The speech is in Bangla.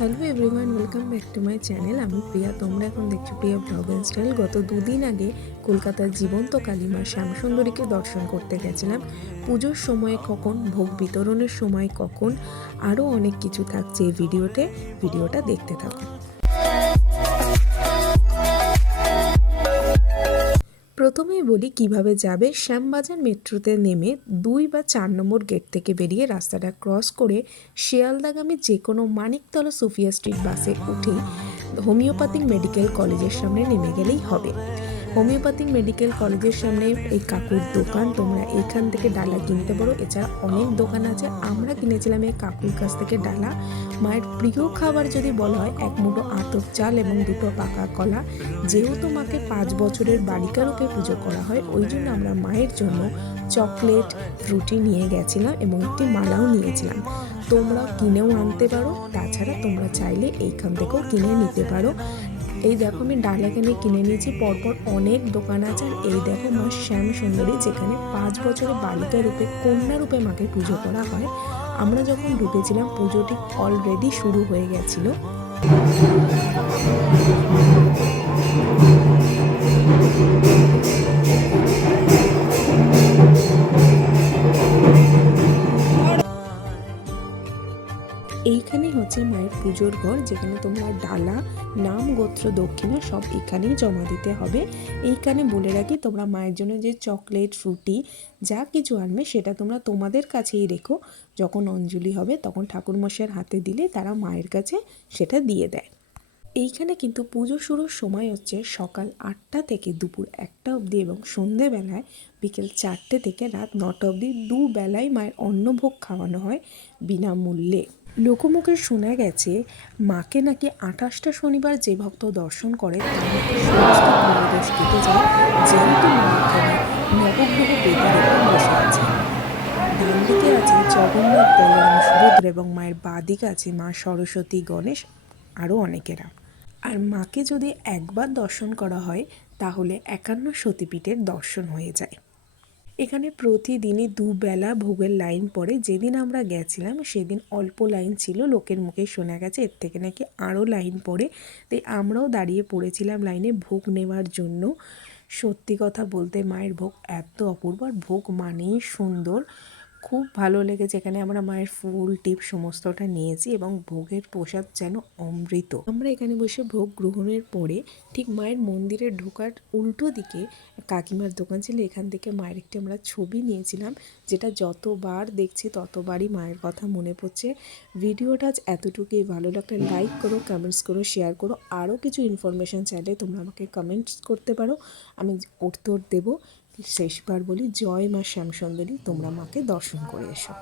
Hello everyone, welcome back to my channel. আমি প্রিয়া, তোমরা এখন দেখছো প্রিয়া ব্লগ অ্যান্ড স্টাইল। গত দুদিন আগে কলকাতার জীবন্ত কালীমা শ্যামসুন্দরীকে দর্শন করতে গেছিলাম। পুজোর সময় কখন, ভোগ বিতরণের সময় কখন, আরও অনেক কিছু থাকছে এই ভিডিওটা দেখতে থাকো। প্রথমেই বলি কিভাবে যাবে। শ্যামবাজার মেট্রোতে নেমে 2 বা 4 নম্বর গেট থেকে বেরিয়ে রাস্তাটা ক্রস করে শিয়ালদাগামী যে কোনো মানিকতলা সোফিয়া স্ট্রিট বাসে উঠেই হোমিওপ্যাথিক মেডিকেল কলেজের সামনে নেমে গেলেই হবে। হোমিওপ্যাথিক মেডিকেল কলেজের সামনে এই কাকুর দোকান, তোমরা এখান থেকে ডালা কিনতে পারো। এছাড়া অনেক দোকান আছে। আমরা কিনেছিলাম এই কাকুর কাছ থেকে ডালা। মায়ের প্রিয় খাবার যদি বলা হয়, 1 মুঠো আতপ চাল এবং 2টো পাকা কলা। যেহেতু মাকে 5 বছরের বালিকা রূপে পুজো করা হয়, ওই জন্য আমরা মায়ের জন্য চকলেট, ফ্রুটি নিয়ে গেছিলাম এবং একটি মালাও নিয়েছিলাম। তোমরা কিনেও আনতে পারো, তাছাড়া তোমরা চাইলে এইখান থেকেও কিনে নিতে পারো। এই দেখো, আমি ডালাখানি কিনে নিয়েছি। পরপর অনেক দোকান আছে। আর এই দেখো মা শ্যামসুন্দরী, যেখানে 5 বছরের বালিকা রূপে, কন্যা রূপে মাকে পুজো করা হয়। আমরা যখন ঢুকেছিলাম পুজোটি অলরেডি শুরু হয়ে গেছিল। এইখানেই হচ্ছে মায়ের পুজোর ঘর, যেখানে তোমরা ডালা, নাম, গোত্র, দক্ষিণা সব এখানেই জমা দিতে হবে। এইখানে বলে রাখি, তোমরা মায়ের জন্য যে চকলেট, ফ্রুটি যা কিছু আনবে সেটা তোমরা তোমাদের কাছেই রেখো। যখন অঞ্জলি হবে তখন ঠাকুরমশাইয়ের হাতে দিলে তারা মায়ের কাছে সেটা দিয়ে দেয়। এইখানে কিন্তু পুজো শুরুর সময় হচ্ছে সকাল 8টা থেকে দুপুর 1টা অবধি এবং সন্ধেবেলায় বিকেল 4টে থেকে রাত 9টা অবধি দুবেলায় মায়ের অন্নভোগ খাওয়ানো হয় বিনামূল্যে। লোকমুখে শোনা গেছে মাকে নাকি 28টা শনিবার যে ভক্ত দর্শন করে তার নাকি সমস্ত পুণ্যদোষ কেটে যায়, যেহেতু মা এখানে নবগ্রহ বেদির উপর বসে আছে। ডান দিকে আছে জগন্নাথ, বলরাম, সুভদ্রা এবং মায়ের বাঁ দিকে আছে মা সরস্বতী, গণেশ, আরও অনেকেরা। আর মাকে যদি একবার দর্শন করা হয় তাহলে 51 সতীপীঠের দর্শন হয়ে যায়। এখানে প্রতিদিনই দুবেলা ভোগের লাইন পড়ে। যেদিন আমরা গেছিলাম সেদিন অল্প লাইন ছিল, লোকের মুখে শোনা গেছে এর থেকে নাকি আরও লাইন পড়ে। তাই আমরাও দাঁড়িয়ে পড়েছিলাম লাইনে ভোগ নেওয়ার জন্য। সত্যি কথা বলতে মায়ের ভোগ এত অপূর্ব, আর ভোগ মানেই সুন্দর। খুব ভালো লেগেছে। এখানে আমরা মায়ের ফুল টিপ সমস্তটা নিয়েছি এবং ভোগের প্রসাদ যেন অমৃত। আমরা এখানে বসে ভোগ গ্রহণের পরে ঠিক মায়ের মন্দিরে ঢোকার উল্টো দিকে কাকিমার দোকান ছিল। এখান থেকে মায়ের একটি আমরা ছবি নিয়েছিলাম, যেটা যতবার দেখছি ততবারই মায়ের কথা মনে পড়ছে। ভিডিওটা আজ এতটুকুই। ভালো লাগলে লাইক করো, কমেন্টস করো, শেয়ার করো। আরও কিছু ইনফরমেশান চাইলে তোমরা আমাকে কমেন্টস করতে পারো, আমি উত্তর দেবো। শেষবার বলি, জয় মা শ্যামসুন্দরী, তোমরা মাকে দর্শন করে এসো।